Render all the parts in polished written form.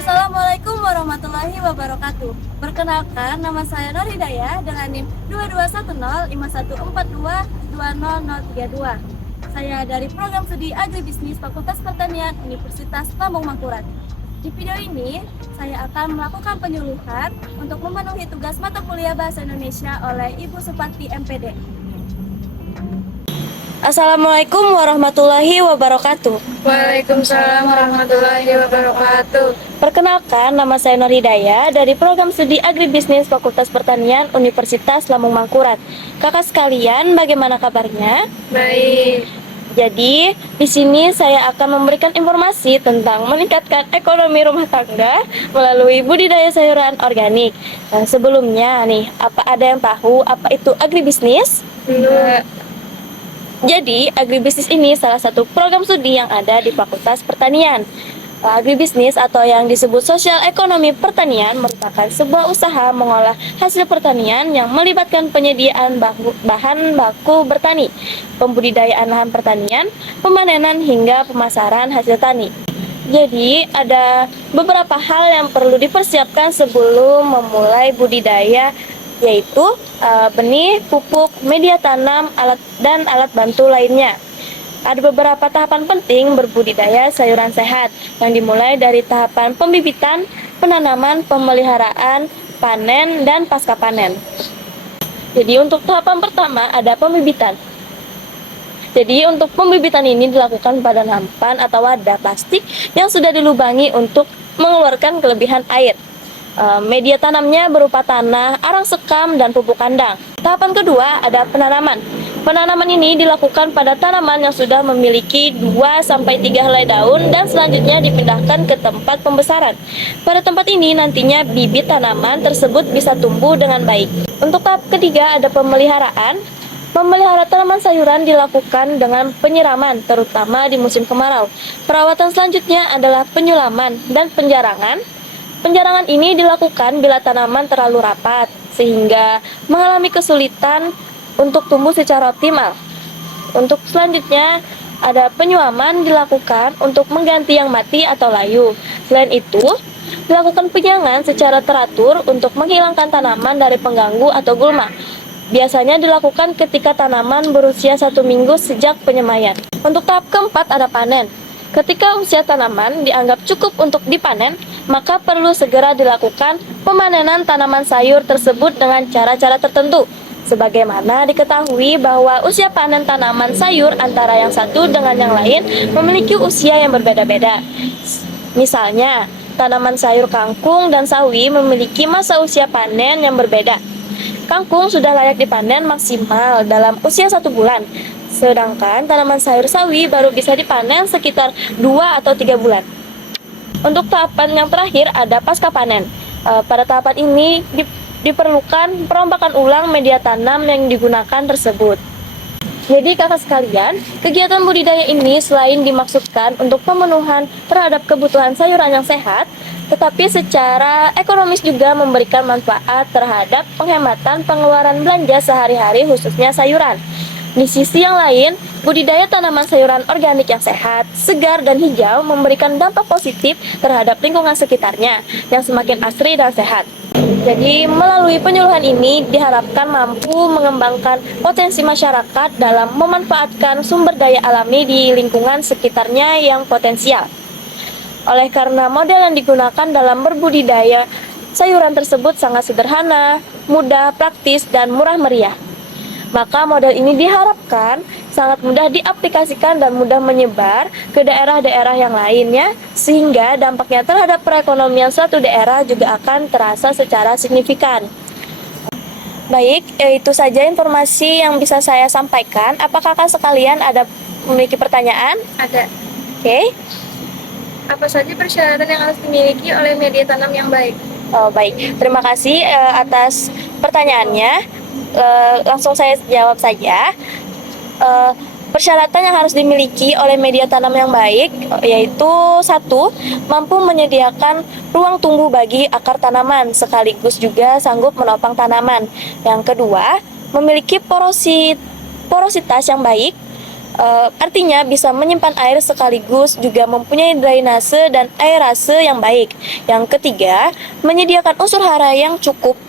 Assalamualaikum warahmatullahi wabarakatuh. Perkenalkan, nama saya Nur Hidayah dengan NIM 221051422032. Saya dari program studi Agribisnis Fakultas Pertanian Universitas Lambung Mangkurat. Di video ini, saya akan melakukan penyuluhan untuk memenuhi tugas mata kuliah Bahasa Indonesia oleh Ibu Supati MPD. Assalamualaikum warahmatullahi wabarakatuh. Waalaikumsalam warahmatullahi wabarakatuh. Perkenalkan, nama saya Nur Hidayah dari program studi Agribisnis Fakultas Pertanian Universitas Lambung Mangkurat. Kakak sekalian, bagaimana kabarnya? Baik. Jadi, di sini saya akan memberikan informasi tentang meningkatkan ekonomi rumah tangga melalui budidaya sayuran organik. Nah, sebelumnya nih, apa ada yang tahu apa itu agribisnis? Enggak. Jadi, agribisnis ini salah satu program studi yang ada di Fakultas Pertanian. Agribisnis atau yang disebut sosial ekonomi pertanian merupakan sebuah usaha mengolah hasil pertanian yang melibatkan penyediaan bahan baku bertani, pembudidayaan lahan pertanian, pemanenan hingga pemasaran hasil tani. Jadi, ada beberapa hal yang perlu dipersiapkan sebelum memulai budidaya, yaitu benih, pupuk, media tanam, alat bantu lainnya. Ada beberapa tahapan penting berbudidaya sayuran sehat yang dimulai dari tahapan pembibitan, penanaman, pemeliharaan, panen, dan pasca panen. Jadi untuk tahapan pertama ada pembibitan. Jadi untuk pembibitan ini dilakukan pada nampan atau wadah plastik yang sudah dilubangi untuk mengeluarkan kelebihan air. Media tanamnya berupa tanah, arang sekam, dan pupuk kandang. Tahapan kedua ada penanaman. Penanaman ini dilakukan pada tanaman yang sudah memiliki 2-3 helai daun dan selanjutnya dipindahkan ke tempat pembesaran. Pada tempat ini nantinya bibit tanaman tersebut bisa tumbuh dengan baik. Untuk tahap ketiga ada pemeliharaan. Memelihara tanaman sayuran dilakukan dengan penyiraman, terutama di musim kemarau. Perawatan selanjutnya adalah penyulaman dan penjarangan. Penjarangan ini dilakukan bila tanaman terlalu rapat, sehingga mengalami kesulitan untuk tumbuh secara optimal. Untuk selanjutnya, ada penyuaman dilakukan untuk mengganti yang mati atau layu. Selain itu, dilakukan penyangan secara teratur untuk menghilangkan tanaman dari pengganggu atau gulma. Biasanya dilakukan ketika tanaman berusia 1 minggu sejak penyemaian. Untuk tahap keempat ada panen. Ketika usia tanaman dianggap cukup untuk dipanen, maka perlu segera dilakukan pemanenan tanaman sayur tersebut dengan cara-cara tertentu. Sebagaimana diketahui bahwa usia panen tanaman sayur antara yang satu dengan yang lain memiliki usia yang berbeda-beda. Misalnya, tanaman sayur kangkung dan sawi memiliki masa usia panen yang berbeda. Kangkung sudah layak dipanen maksimal dalam usia 1 bulan, sedangkan tanaman sayur sawi baru bisa dipanen sekitar 2 atau 3 bulan. Untuk tahapan yang terakhir ada pasca panen. Pada tahapan ini diperlukan perombakan ulang media tanam yang digunakan tersebut. Jadi kakak sekalian, kegiatan budidaya ini selain dimaksudkan untuk pemenuhan terhadap kebutuhan sayuran yang sehat, tetapi secara ekonomis juga memberikan manfaat terhadap penghematan pengeluaran belanja sehari-hari khususnya sayuran. Di sisi yang lain, budidaya tanaman sayuran organik yang sehat, segar, dan hijau memberikan dampak positif terhadap lingkungan sekitarnya yang semakin asri dan sehat. Jadi, melalui penyuluhan ini diharapkan mampu mengembangkan potensi masyarakat dalam memanfaatkan sumber daya alami di lingkungan sekitarnya yang potensial. Oleh karena model yang digunakan dalam berbudidaya sayuran tersebut sangat sederhana, mudah, praktis, dan murah meriah, maka model ini diharapkan sangat mudah diaplikasikan dan mudah menyebar ke daerah-daerah yang lainnya, sehingga dampaknya terhadap perekonomian suatu daerah juga akan terasa secara signifikan. Baik, itu saja informasi yang bisa saya sampaikan. Apakah kakak sekalian memiliki pertanyaan? Ada. Oke. Apa saja persyaratan yang harus dimiliki oleh media tanam yang baik? Oh, baik. Terima kasih atas pertanyaannya. Langsung saya jawab saja. Persyaratan yang harus dimiliki oleh media tanam yang baik yaitu 1. Mampu menyediakan ruang tumbuh bagi akar tanaman sekaligus juga sanggup menopang tanaman. Yang kedua, memiliki porositas yang baik. Artinya bisa menyimpan air sekaligus juga mempunyai drainase dan aerase yang baik. Yang ketiga, menyediakan unsur hara yang cukup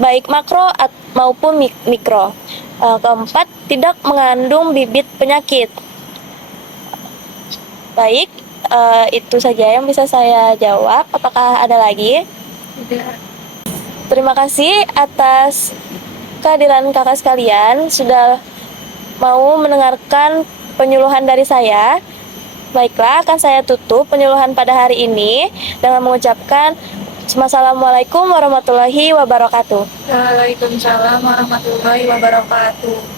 baik makro maupun mikro. Keempat, tidak mengandung bibit penyakit. Baik, itu saja yang bisa saya jawab. Apakah ada lagi? Tidak. Terima kasih atas kehadiran kakak sekalian sudah mau mendengarkan penyuluhan dari saya. Baiklah, akan saya tutup penyuluhan pada hari ini dengan mengucapkan Assalamualaikum warahmatullahi wabarakatuh. Waalaikumsalam warahmatullahi wabarakatuh.